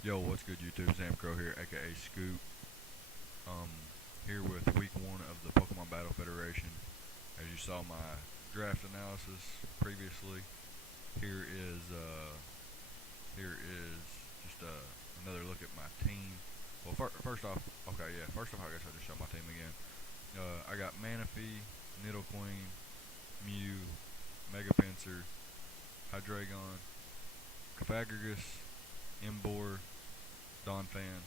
Yo, what's good YouTube? Zamcro here, aka Scoop. Here with week one of the Pokemon Battle Federation. As you saw my draft analysis previously, here is uh, here is just another look at my team. Well, first off, okay, yeah. First off, I guess I'll just show my team again. I got Manaphy, Nidoqueen, Mew, Mega Pinsir, Hydreigon, Cofagrigus, Emboar, Donphan,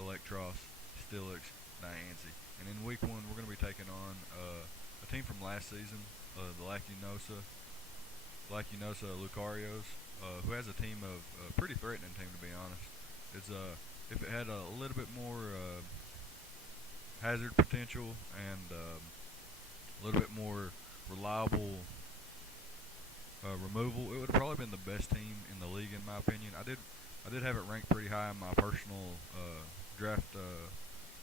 Electros, Steelix, Diancie. And in week one, we're going to be taking on a team from last season, the Lacunosa Lucarios, who has a team of pretty threatening team to be honest. It's if it had a little bit more hazard potential and a little bit more reliable removal, it would have probably been the best team in the league in my opinion. I did have it ranked pretty high in my personal draft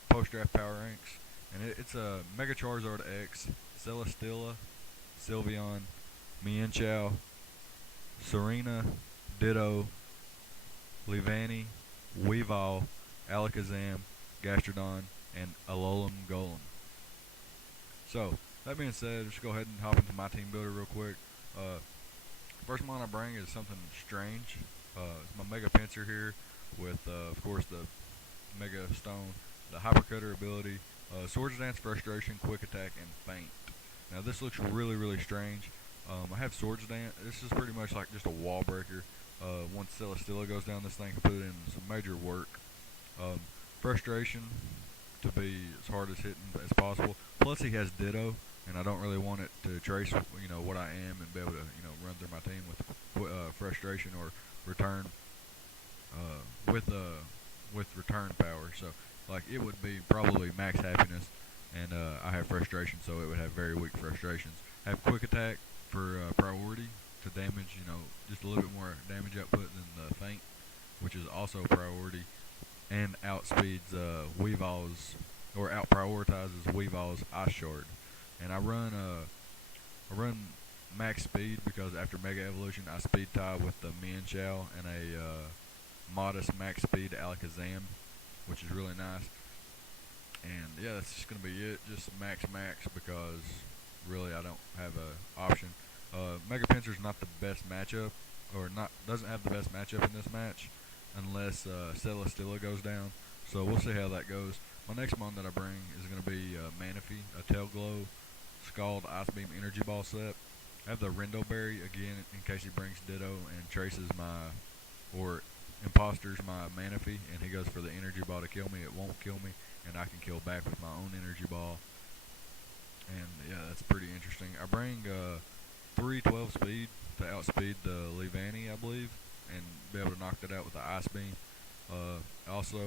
post draft power ranks, and it's a Mega Charizard X, Celesteela, Sylveon, Mienshao, Serena, Ditto, Leavanny, Weavile, Alakazam, Gastrodon, and Alolan Golem. So that being said, just go ahead and hop into my team builder real quick. Uh, First one I bring is something strange. It's my Mega Pinsir here with, of course, the Mega Stone, the Hyper Cutter ability, Swords Dance, Frustration, Quick Attack, and Faint. Now this looks really, really strange. I have Swords Dance. This is pretty much like just a wall breaker. Once Celesteela goes down, this thing can put in some major work. Um, Frustration to be as hard as hitting as possible. Plus he has Ditto, and I don't really want it to trace, what I am and be able to, run through my team with frustration or return with return power. So like it would be probably max happiness, and I have frustration, so it would have very weak frustrations. I have quick attack for priority to damage, just a little bit more damage output than the faint, which is also priority, and outspeeds Weavile's or out prioritizes Weavile's Ice Shard. And I run max speed because after Mega Evolution I speed tie with the Mienshao and a modest max speed Alakazam, which is really nice. And yeah, that's just gonna be it. Just max because really I don't have a option. Mega Pinsir's not the best matchup, or not doesn't have the best matchup in this match, unless Celesteela goes down. So we'll see how that goes. My next mon that I bring is gonna be Manaphy, a Tail Glow, Scald, Ice Beam, Energy Ball set. I have the Rindo Berry again in case he brings Ditto and traces my or imposters my Manaphy, and he goes for the Energy Ball to kill me. It won't kill me, and I can kill back with my own Energy Ball. And yeah, that's pretty interesting. I bring 312 speed to outspeed the Leavanny, I believe, and be able to knock that out with the Ice Beam. Also,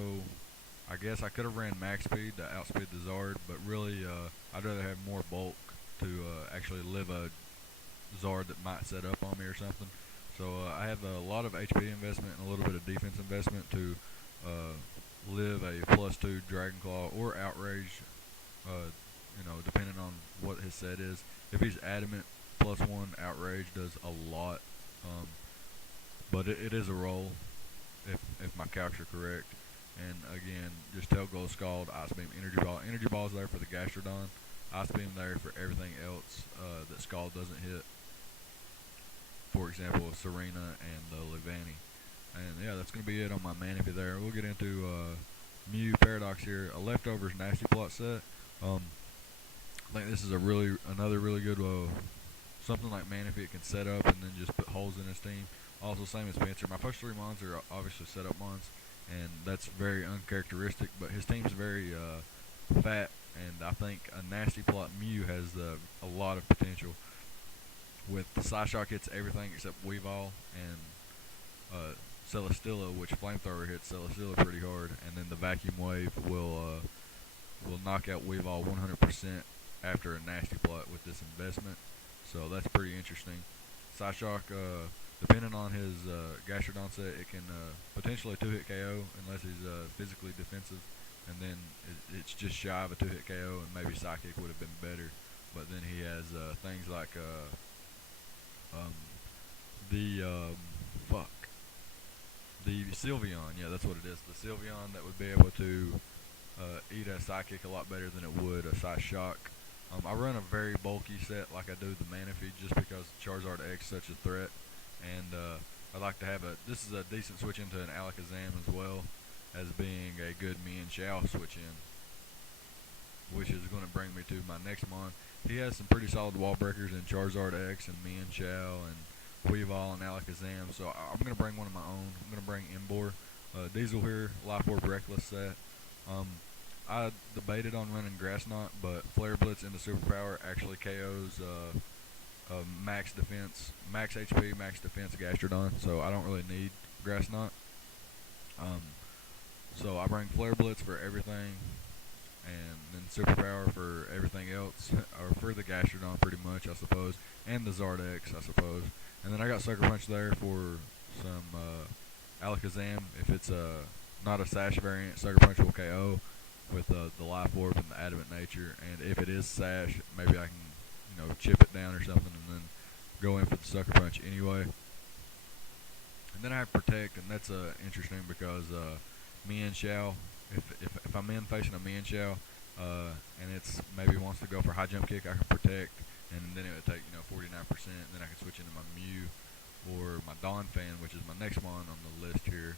I guess I could have ran max speed to outspeed the Zard, but really, I'd rather have more bulk to actually live a Zard that might set up on me or something. So I have a lot of HP investment and a little bit of defense investment to live a +2 Dragon Claw or Outrage, depending on what his set is. If he's adamant, +1 Outrage does a lot, but it is a roll if my calcs are correct. And again, just Tail Glow, Scald, Ice Beam, Energy Ball. Energy Ball is there for the Gastrodon. Ice Beam there for everything else that Scald doesn't hit. For example, Serena and Leavanny. And yeah, that's going to be it on my Manaphy there. We'll get into Mew Paradox here. A Leftovers Nasty Plot set. I think this is another really good something like Manaphy it can set up and then just put holes in his team. Also, same as Pinsir. My first three mons are obviously setup mons, and that's very uncharacteristic. But his team's very fat, and I think a Nasty Plot Mew has a lot of potential. With the Psyshock hits everything except Weavile, and Celesteela, which Flamethrower hits Celesteela pretty hard, and then the Vacuum Wave will knock out Weavile 100% after a Nasty Plot with this investment. So that's pretty interesting. Psyshock, depending on his Gastrodon set, it can potentially 2-hit KO unless he's physically defensive, and then it's just shy of a 2-hit KO, and maybe Psychic would have been better. But then he has things like um, the fuck The Sylveon, yeah, that's what it is. The Sylveon that would be able to eat a Psychic a lot better than it would a Psy Shock. I run a very bulky set like I do the Manaphy just because Charizard X is such a threat, and I like to have a. This is a decent switch into an Alakazam as well as being a good Mian Xiao switch in, which is going to bring me to my next mon. He has some pretty solid wall breakers in Charizard X and Mian Xiao and Weavile and Alakazam, so I'm going to bring one of my own. I'm going to bring Embor. Diesel here, Life Orb Reckless set. Um, I debated on running Grass Knot, but Flare Blitz into Superpower actually KOs max defense, max HP, max defense Gastrodon, so I don't really need Grass Knot. Um, so I bring Flare Blitz for everything, and then Superpower for everything else, or for the Gastrodon pretty much, I suppose, and the Zardex, I suppose. And then I got Sucker Punch there for some Alakazam. If it's not a Sash variant, Sucker Punch will KO with the Life Orb and the Adamant Nature. And if it is Sash, maybe I can, chip it down or something and then go in for the Sucker Punch anyway. And then I have Protect, and that's interesting because Mian Xiao, if I'm in facing a Mian Xiao, and it's maybe wants to go for High Jump Kick, I can Protect, and then it would take 49%, and then I can switch into my Mew or my Donphan, which is my next mon on the list here.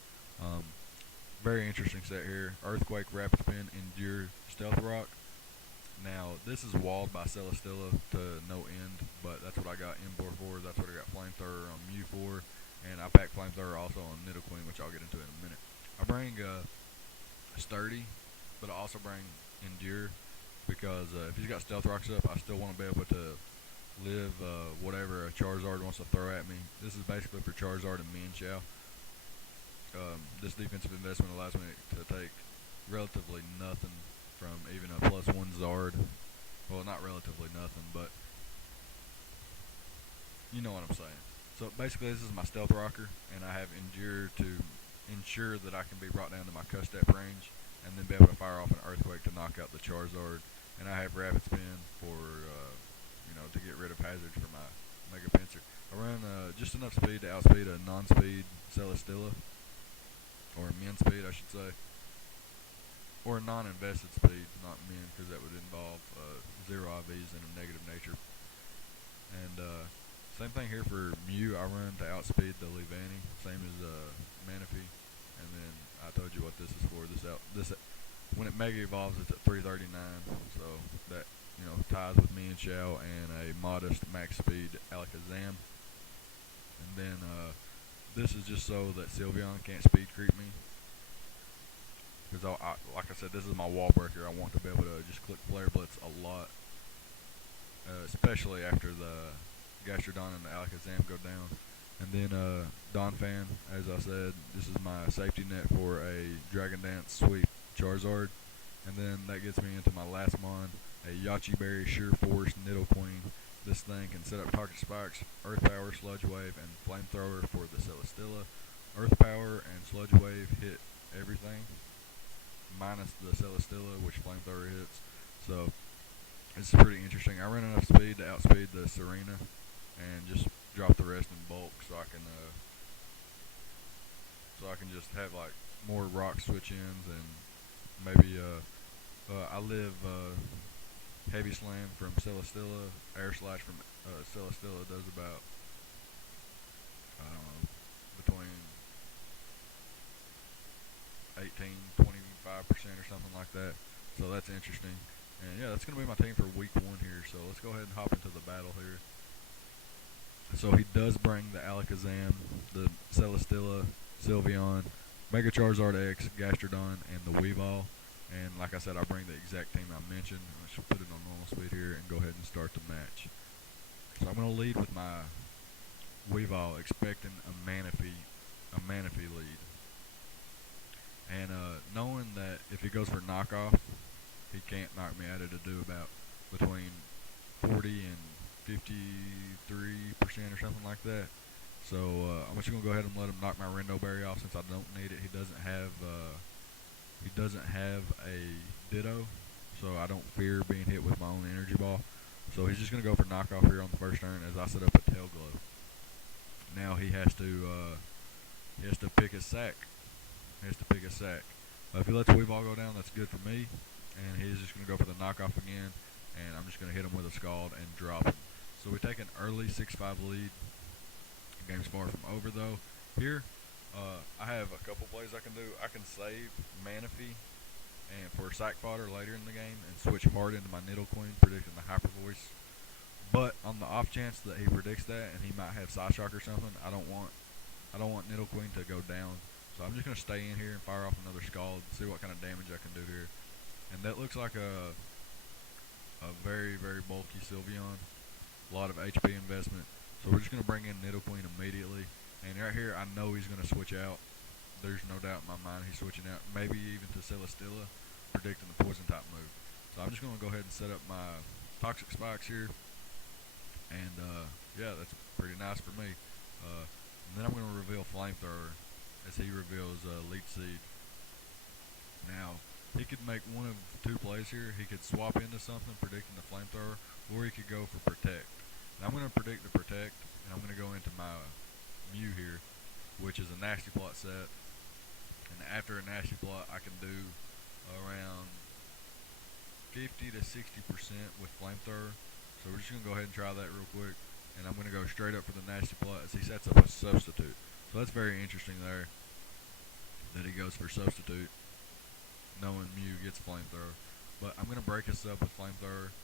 Very interesting set here. Earthquake, Rapid Spin, Endure, Stealth Rock. Now, this is walled by Celesteela to no end, but that's what I got Embor for. That's what I got Flamethrower on Mew for, and I pack Flamethrower also on Nidoqueen, which I'll get into in a minute. I bring Sturdy, but I also bring Endure because if he's got Stealth Rocks up, I still want to be able to live whatever a Charizard wants to throw at me. This is basically for Charizard and Mian Xiao. This defensive investment allows me to take relatively nothing from even a +1 Zard. Well, not relatively nothing, but you know what I'm saying. So basically this is my Stealth Rocker, and I have Endure to ensure that I can be brought down to my Custap range and then be able to fire off an Earthquake to knock out the Charizard. And I have Rapid Spin for, to get rid of hazards for my Mega Pinsir. I run just enough speed to outspeed a non-speed Celesteela, or Min speed, I should say, or a non-invested speed, not Min, because that would involve 0 IVs and a negative nature. And same thing here for Mew. I run to outspeed the Leavanny, same as Manaphy. And then I told you what this is for. This when it Mega Evolves, it's at 339, so that ties with Mian Xiao and a modest max speed Alakazam. And then this is just so that Sylveon can't speed creep me. Because like I said, this is my wall breaker. I want to be able to just click Flare Blitz a lot, especially after the Gastrodon and the Alakazam go down. And then Donphan, as I said, this is my safety net for a Dragon Dance Sweep Charizard. And then that gets me into my last mon, a Yachi Berry Sheer Force Nidoqueen. This thing can set up Target Spikes, Earth Power, Sludge Wave, and Flamethrower for the Celesteela. Earth Power and Sludge Wave hit everything, minus the Celesteela, which Flamethrower hits. So it's pretty interesting. I run enough speed to outspeed the Serena and just drop the rest in bulk, so I can just have like more rock switch ins, and maybe I live Heavy Slam from Celesteela, Air Slash from Celesteela does about I don't know, between 18-25% or something like that. So that's interesting. And yeah, that's going to be my team for week 1 here. So let's go ahead and hop into the battle here. So he does bring the Alakazam, the Celesteela, Sylveon, Mega Charizard X, Gastrodon, and the Weavile. And like I said, I bring the exact team I mentioned. Let's put it on normal speed here and go ahead and start the match. So I'm going to lead with my Weavile, expecting a Manaphy lead. And knowing that if he goes for knockoff, he can't knock me out of to do about between 40 and 53% or something like that. So I'm just gonna go ahead and let him knock my Rendo Berry off since I don't need it. He doesn't have a Ditto, so I don't fear being hit with my own Energy Ball. So he's just gonna go for knockoff here on the first turn as I set up a Tail Glow. Now he has to He has to pick his sack. He has to pick his sack. If he lets Weave all go down, that's good for me. And he's just going to go for the knockoff again. And I'm just going to hit him with a Scald and drop him. So we take an early 6-5 lead. The game's far from over though. Here, I have a couple plays I can do. I can save Manaphy and for sack fodder later in the game and switch hard into my Nidoqueen, predicting the Hyper Voice. But on the off chance that he predicts that and he might have Psyshock or something, I don't want Nidoqueen to go down. So I'm just gonna stay in here and fire off another Scald, see what kind of damage I can do here. And that looks like a very, very bulky Sylveon. A lot of HP investment. So we're just gonna bring in Nidoqueen immediately. And right here, I know he's gonna switch out. There's no doubt in my mind he's switching out. Maybe even to Celesteela, predicting the poison type move. So I'm just gonna go ahead and set up my Toxic Spikes here. And yeah, that's pretty nice for me. And then I'm going to reveal Flamethrower as he reveals Leech Seed. Now, he could make one of two plays here. He could swap into something, predicting the Flamethrower, or he could go for Protect. And I'm going to predict the Protect, and I'm going to go into my Mew here, which is a Nasty Plot set. And after a Nasty Plot, I can do around 50 to 60% with Flamethrower. So we're just going to go ahead and try that real quick. And I'm going to go straight up for the Nasty Plot as he sets up a Substitute. So that's very interesting there that he goes for Substitute, knowing Mew gets Flamethrower. But I'm going to break us up with Flamethrower.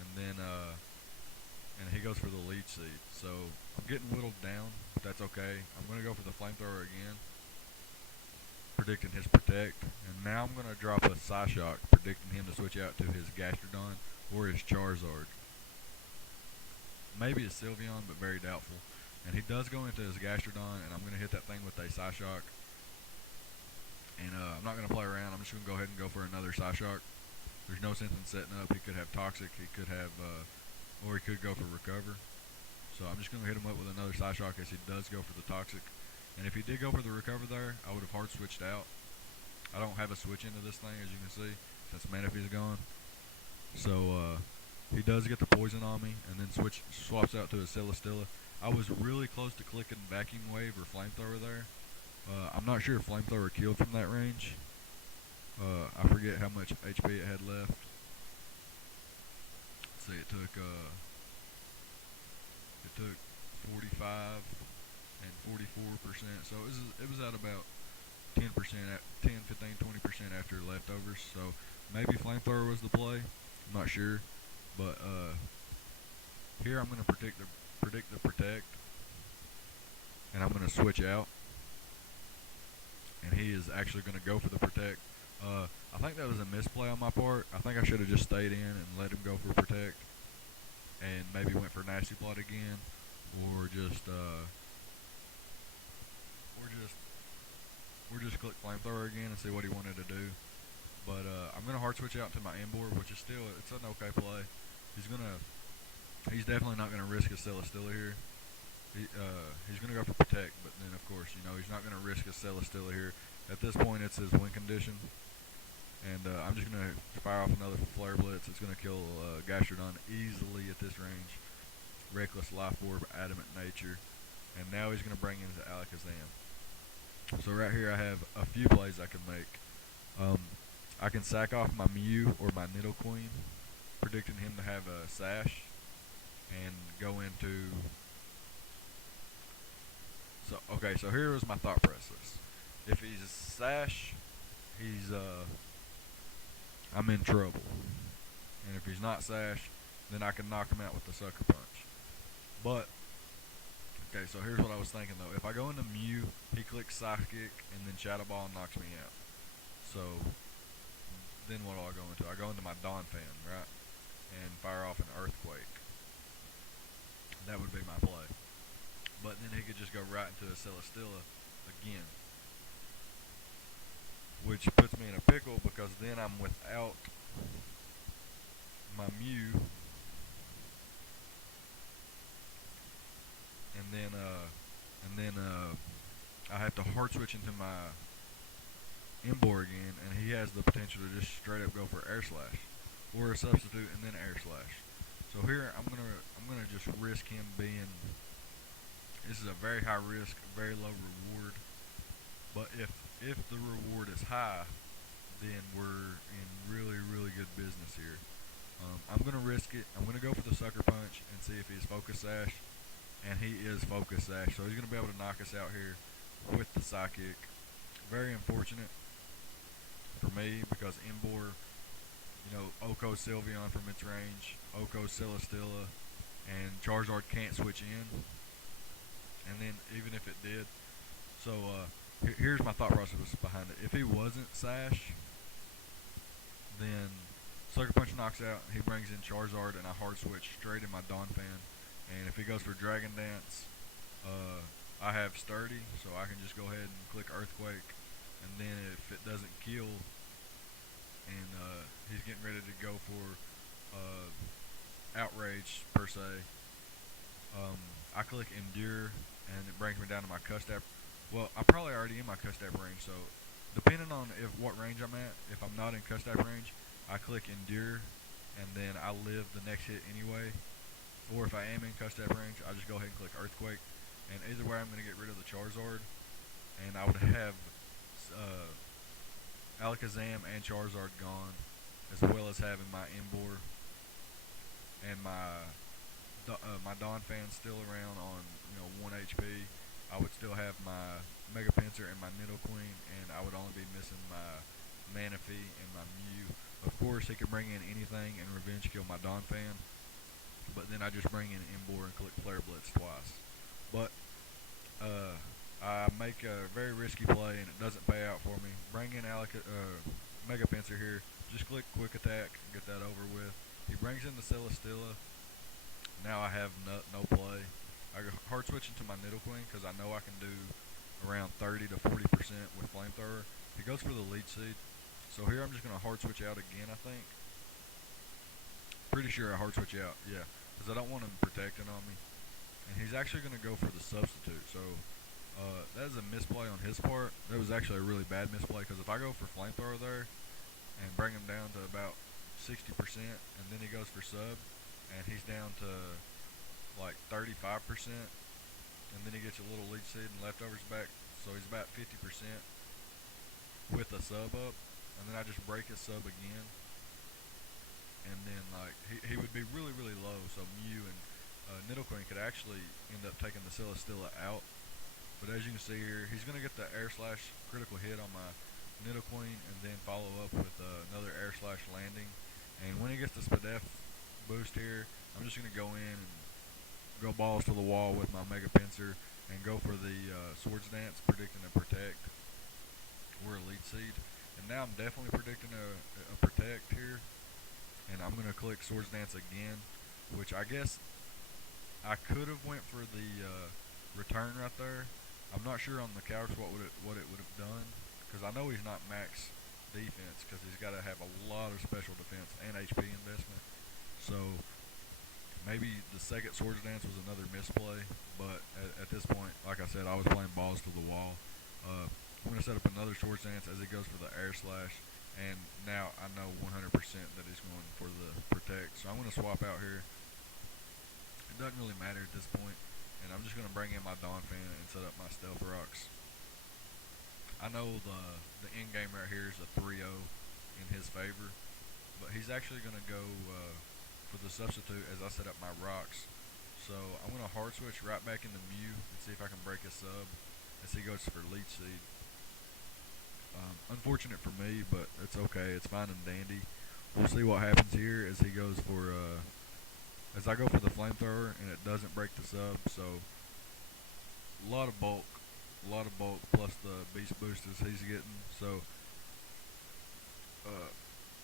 And then and he goes for the Leech Seed. So I'm getting whittled down, but that's okay. I'm going to go for the Flamethrower again, predicting his Protect. And now I'm going to drop a Psyshock, predicting him to switch out to his Gastrodon or his Charizard. Maybe a Sylveon, but very doubtful. And he does go into his Gastrodon, and I'm going to hit that thing with a Psyshock. And I'm not going to play around. I'm just going to go ahead and go for another Psyshock. There's no sense in setting up. He could have Toxic. He could have, or he could go for Recover. So I'm just going to hit him up with another Psyshock as he does go for the Toxic. And if he did go for the Recover there, I would have hard switched out. I don't have a switch into this thing, as you can see, since Manaphy's gone. So, he does get the poison on me, and then swaps out to a Celesteela. I was really close to clicking Vacuum Wave or Flamethrower there. I'm not sure if Flamethrower killed from that range. I forget how much HP it had left. Let's see, it took 45 and 44%. So it was at about 10%, 10, 15, 20% after leftovers. So maybe Flamethrower was the play. I'm not sure. But here I'm going to predict the Protect, and I'm going to switch out, and he is actually going to go for the Protect. I think that was a misplay on my part. I think I should have just stayed in and let him go for Protect, and maybe went for Nasty Plot again, or just click Flamethrower again and see what he wanted to do. But I'm going to hard switch out to my Emboar, which is still, it's an okay play. He's definitely not going to risk a Celesteela here. He's going to go for Protect, but then of course, he's not going to risk a Celesteela here. At this point, it's his win condition. And I'm just going to fire off another Flare Blitz. It's going to kill Gastrodon easily at this range. Reckless Life Orb, Adamant Nature. And now he's going to bring in his Alakazam. So right here I have a few plays I can make. I can sack off my Mew or my Nidoqueen, predicting him to have a Sash, and go into... So here was my thought process. If he's a Sash, I'm in trouble. And if he's not Sash, then I can knock him out with the Sucker Punch. But, okay, so here's what I was thinking though. If I go into Mew, he clicks Psychic, and then Shadow Ball and knocks me out. So, then what do I go into? I go into my Donphan, right? And fire off an Earthquake. That would be my play. But then he could just go right into a Celesteela again. Which puts me in a pickle because then I'm without my Mew. And then I have to hard switch into my Emboar again, and he has the potential to just straight up go for Air Slash, or a Substitute and then Air Slash. So here I'm gonna just risk him being. This is a very high risk, very low reward. But if the reward is high, then we're in really good business here. I'm gonna risk it. I'm gonna go for the sucker punch and see if he's focus sash, and he is focus sash. So he's gonna be able to knock us out here with the psychic. Very unfortunate for me because Embor, Oko Sylveon from its range, Oko Celesteela, and Charizard can't switch in. And then even if it did, so here's my thought process behind it. If he wasn't Sash, then Sucker Punch knocks out. He brings in Charizard, and I hard switch straight in my Donphan. And if he goes for Dragon Dance, I have Sturdy, so I can just go ahead and click Earthquake. And then if it doesn't kill, and he's getting ready to go for Outrage per se, I click Endure, and it brings me down to my Custap. Well, I'm probably already in my Custap range, so depending on what range I'm at, if I'm not in Custap range, I click Endure, and then I live the next hit anyway. Or if I am in Custap range, I just go ahead and click Earthquake. And either way, I'm going to get rid of the Charizard, and I would have Alakazam and Charizard gone, as well as having my Embor and my Donphan still around on 1 HP. I would still have my Mega Pinsir and my Nidoqueen, and I would only be missing my Manaphy and my Mew. Of course, he could bring in anything and revenge kill my Donphan, but then I just bring in Embor and click Flare Blitz twice. But I make a very risky play and it doesn't pay out for me. Bring in Mega Pinsir here. Just click Quick Attack and get that over with. He brings in the Celesteela. Now I have no play. I hard switch into my Nidoqueen because I know I can do around 30 to 40% with Flamethrower. He goes for the Leech Seed. So here I'm just going to hard switch out again, I think. Pretty sure I hard switch out, yeah. Because I don't want him protecting on me. And he's actually going to go for the Substitute. So that is a misplay on his part. That was actually a really bad misplay because if I go for Flamethrower there and bring him down to about 60%, and then he goes for Sub, and he's down to like 35%, and then he gets a little Leech Seed and leftovers back, so he's about 50% with a Sub up, and then I just break his Sub again, and then like he would be really low, so Mew and Nidoqueen could actually end up taking the Celesteela out. But as you can see here, he's going to get the Air Slash critical hit on my Nidoqueen, and then follow up with another Air Slash landing. And when he gets the PBF boost here, I'm just going to go in and go balls to the wall with my Mega Pinsir and go for the Swords Dance, predicting a Protect or a Leech Seed. And now I'm definitely predicting a Protect here. And I'm going to click Swords Dance again, which I guess I could have went for the return right there. I'm not sure on the couch what it would have done, because I know he's not max defense because he's got to have a lot of special defense and HP investment. So maybe the second Swords Dance was another misplay, but at this point, like I said, I was playing balls to the wall. I'm going to set up another Swords Dance as he goes for the Air Slash, and now I know 100% that he's going for the Protect. So I'm going to swap out here. It doesn't really matter at this point, and I'm just going to bring in my Donphan and set up my Stealth Rocks. I know the end game right here is a 3-0 in his favor, but he's actually going to go for the Substitute as I set up my rocks. So I'm going to hard switch right back into Mew and see if I can break a Sub as he goes for Leech Seed. Unfortunate for me, but it's okay. It's fine and dandy. We'll see what happens here as he goes for as I go for the Flamethrower and it doesn't break the Sub. So a lot of bulk plus the beast boosters he's getting. So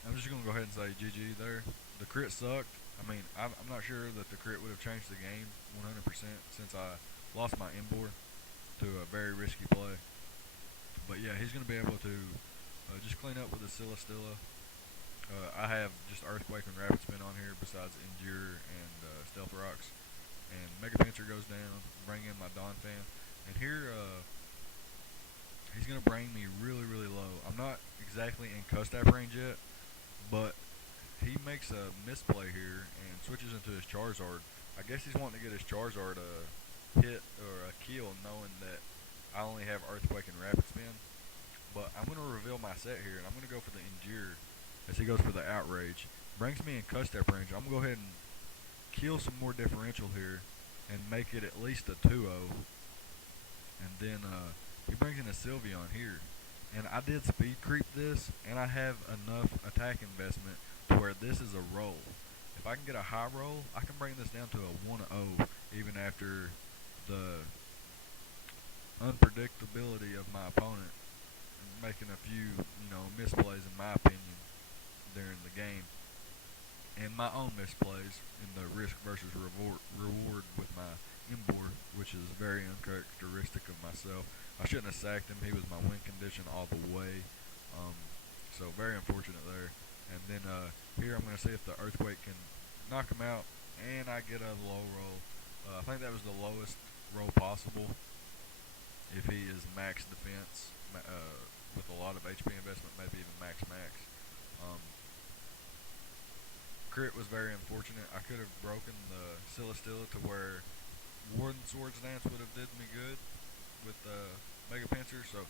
I'm just going to go ahead and say GG there. The crit sucked. I mean, I'm not sure that the crit would have changed the game 100% since I lost my Embor to a very risky play. But yeah, he's going to be able to just clean up with the Celesteela. I have just Earthquake and Rapid Spin on here besides Endure and Stealth Rocks. And Mega Pinsir goes down, bring in my Donphan. And here, he's going to bring me really low. I'm not exactly in Custap range yet, but he makes a misplay here and switches into his Charizard. I guess he's wanting to get his Charizard a hit or a kill, knowing that I only have Earthquake and Rapid Spin. But I'm going to reveal my set here, and I'm going to go for the Endure as he goes for the Outrage. Brings me in cut step range. I'm going to go ahead and kill some more differential here and make it at least a 2-0. And then he brings in a Sylveon here. And I did speed creep this, and I have enough attack investment to where this is a roll. If I can get a high roll, I can bring this down to a 1-0 even after the unpredictability of my opponent making a few, misplays in my opinion during the game, and my own misplays in the risk versus reward with my Embor, which is very uncharacteristic of myself. I shouldn't have sacked him. He was my win condition all the way. So very unfortunate there. And then here I'm going to see if the Earthquake can knock him out, and I get a low roll. I think that was the lowest roll possible. If he is max defense with a lot of HP investment, maybe even max. Crit was very unfortunate. I could have broken the Celesteela to where Warden Swords Dance would have did me good with Mega Pincer, so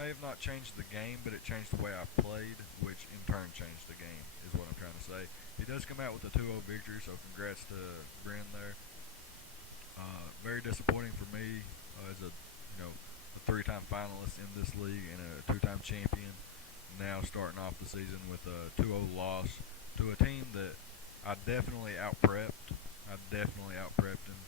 may have not changed the game, but it changed the way I played, which in turn changed the game, is what I'm trying to say. He does come out with a 2-0 victory, so congrats to Bryn there. Very disappointing for me as a 3-time finalist in this league and a 2-time champion. Now starting off the season with a 2-0 loss to a team that I definitely out-prepped. Him.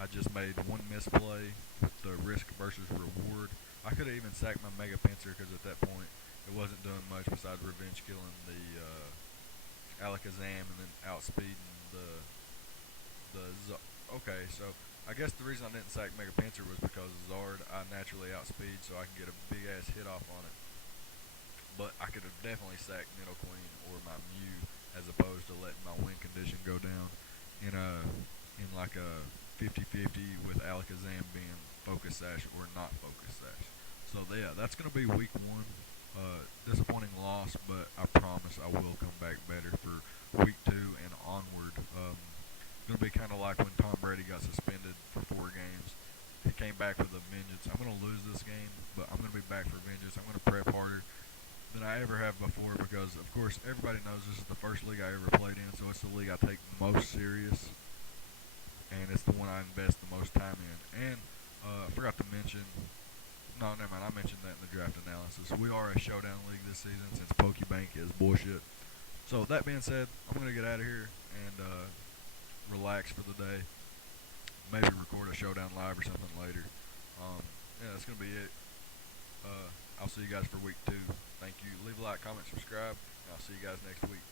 I just made one misplay with the risk versus reward. I could have even sacked my Mega Pincer because at that point it wasn't doing much besides revenge killing the Alakazam and then outspeeding okay, so I guess the reason I didn't sack Mega Pincer was because Zard I naturally outspeed, so I can get a big ass hit off on it. But I could have definitely sacked Nidoqueen or my Mew as opposed to letting my win condition go down in like a 50-50 with Alakazam being Focus Sash or not Focus Sash. So yeah, that's gonna be week 1. Disappointing loss, but I promise I will come back better for week 2 and onward. Gonna be kind of like when Tom Brady got suspended for 4 games. He came back with a vengeance. I'm gonna lose this game, but I'm gonna be back for vengeance. I'm gonna prep harder than I ever have before because, of course, everybody knows this is the first league I ever played in, so it's the league I take most serious, and it's the one I invest the most time in. And I forgot to mention, no, never mind, I mentioned that in the draft analysis. We are a showdown league this season since Pokebank is bullshit. So that being said, I'm going to get out of here and relax for the day. Maybe record a showdown live or something later. Yeah, that's going to be it. I'll see you guys for week 2. Thank you. Leave a like, comment, subscribe, and I'll see you guys next week.